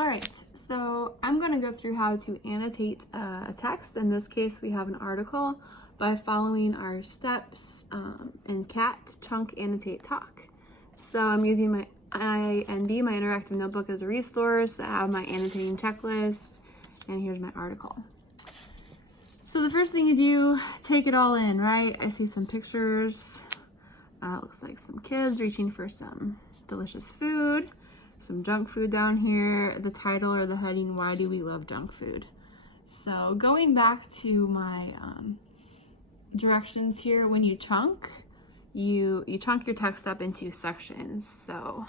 All right, so I'm going to go through how to annotate a text. In this case, we have an article by following our steps in CAT, Chunk, Annotate, Talk. So I'm using my INB, my interactive notebook, as a resource. I have my annotating checklist, and here's my article. So the first thing you do, take it all in, right? I see some pictures. Looks like some kids reaching for some delicious food. Some junk food down here, the title or the heading, why do we love junk food? So going back to my directions here, when you chunk, you chunk your text up into sections. So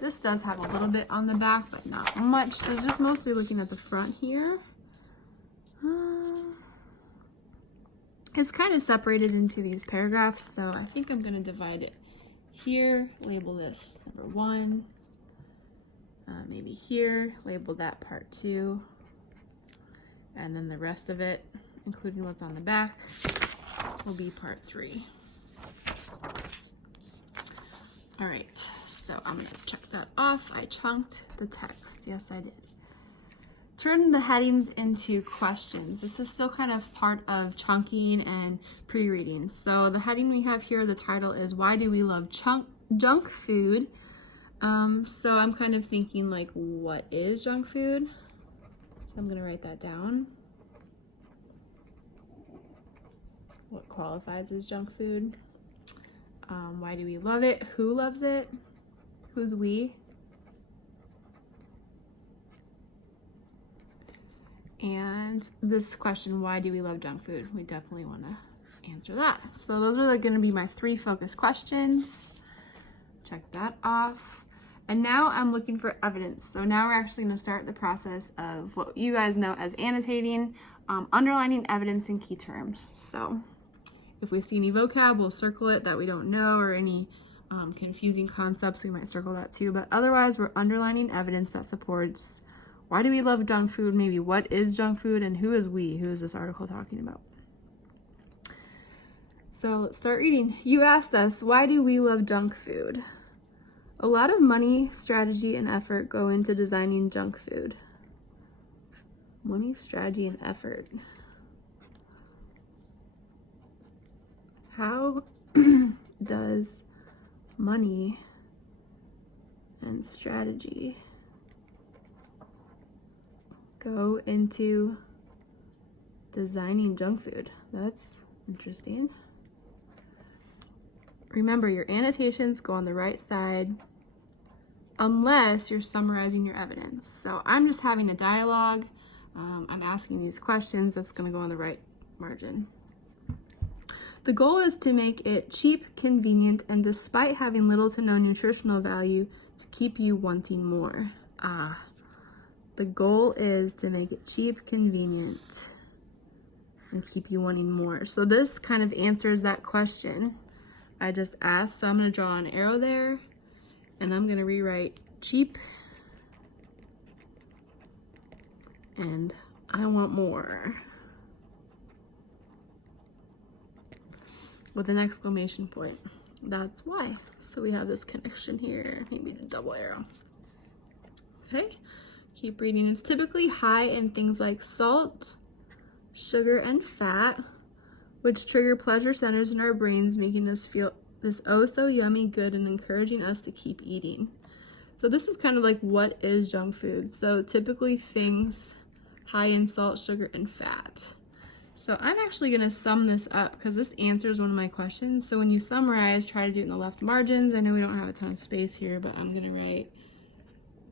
this does have a little bit on the back, but not much. So just mostly looking at the front here. It's kind of separated into these paragraphs, so I think I'm going to divide it here, label this number 1. Maybe here, label that part 2, and then the rest of it, including what's on the back, will be part 3. All right, so I'm gonna check that off. I chunked the text. Yes, I did. Turn the headings into questions. This is still kind of part of chunking and pre-reading. So the heading we have here, the title is Why Do We Love Junk Food? So I'm kind of thinking like, what is junk food? So I'm gonna write that down. What qualifies as junk food? Why do we love it? Who loves it? Who's we? And this question, why do we love junk food? We definitely want to answer that. So those are going to be my 3 focus questions. Check that off. And now I'm looking for evidence. So now we're actually going to start the process of what you guys know as annotating, underlining evidence and key terms. So if we see any vocab, we'll circle it that we don't know, or any confusing concepts, we might circle that too. But otherwise, we're underlining evidence that supports why do we love junk food, maybe what is junk food, and who is we? Who is this article talking about? So start reading. You asked us, why do we love junk food? A lot of money, strategy, and effort go into designing junk food. Money, strategy, and effort. How does money and strategy go into designing junk food? That's interesting. Remember, your annotations go on the right side unless you're summarizing your evidence. So I'm just having a dialogue. I'm asking these questions. That's going to go on the right margin. The goal is to make it cheap, convenient, and despite having little to no nutritional value, to keep you wanting more. The goal is to make it cheap, convenient, and keep you wanting more. So this kind of answers that question I just asked. So I'm going to draw an arrow there, and I'm going to rewrite cheap and I want more with an exclamation point. That's why. So we have this connection here, maybe a double arrow. Okay, keep reading. It's typically high in things like salt, sugar, and fat, which trigger pleasure centers in our brains, making us feel this oh so yummy good and encouraging us to keep eating. So this is kind of like, what is junk food? So typically things high in salt, sugar, and fat. So I'm actually going to sum this up because this answers one of my questions. So when you summarize, try to do it in the left margins. I know we don't have a ton of space here, but I'm going to write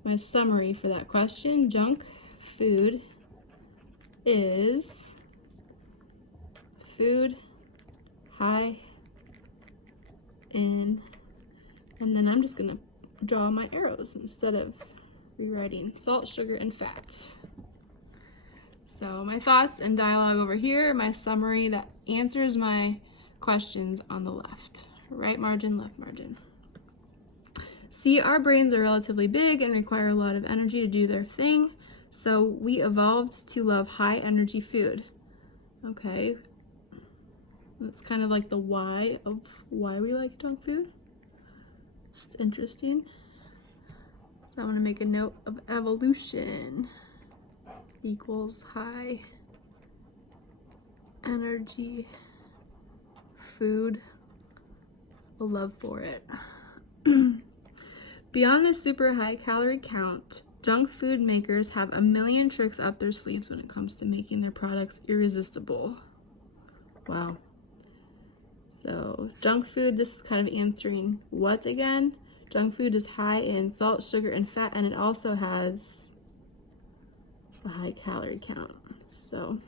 my summary for that question. Junk food is food high in, and then I'm just going to draw my arrows instead of rewriting salt, sugar, and fat. So my thoughts and dialogue over here, my summary that answers my questions on the left. Right margin, left margin. See, our brains are relatively big and require a lot of energy to do their thing, so we evolved to love high energy food. Okay, that's kind of like the why of why we like junk food. It's interesting. So So I'm going to make a note of evolution equals high energy food, a love for it. Beyond the super high calorie count, junk food makers have a million tricks up their sleeves when it comes to making their products irresistible. Wow. So junk food, this is kind of answering what again? Junk food is high in salt, sugar, and fat, and it also has a high calorie count. So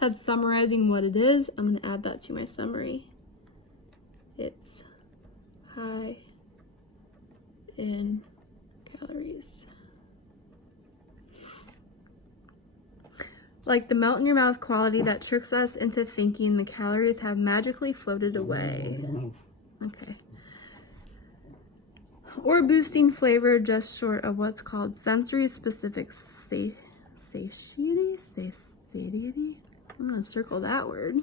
that's summarizing what it is. I'm going to add that to my summary. It's high in calories. Like the melt in your mouth quality that tricks us into thinking the calories have magically floated away. Okay. Or boosting flavor just short of what's called sensory specific satiety? I'm going to circle that word.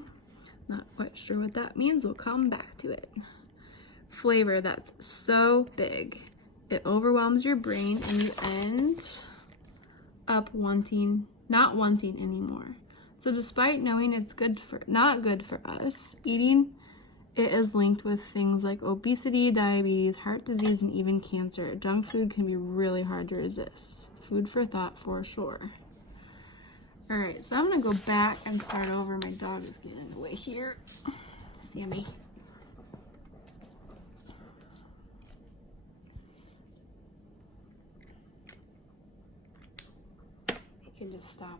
Not quite sure what that means. We'll come back to it. Flavor that's so big it overwhelms your brain and you end up not wanting anymore. So despite knowing it's not good for us, eating it is linked with things like obesity, diabetes, heart disease, and even cancer. Junk food can be really hard to resist. Food for thought for sure. All right, so I'm gonna go back and start over. My dog is getting in the way here. Sammy. He can just stop.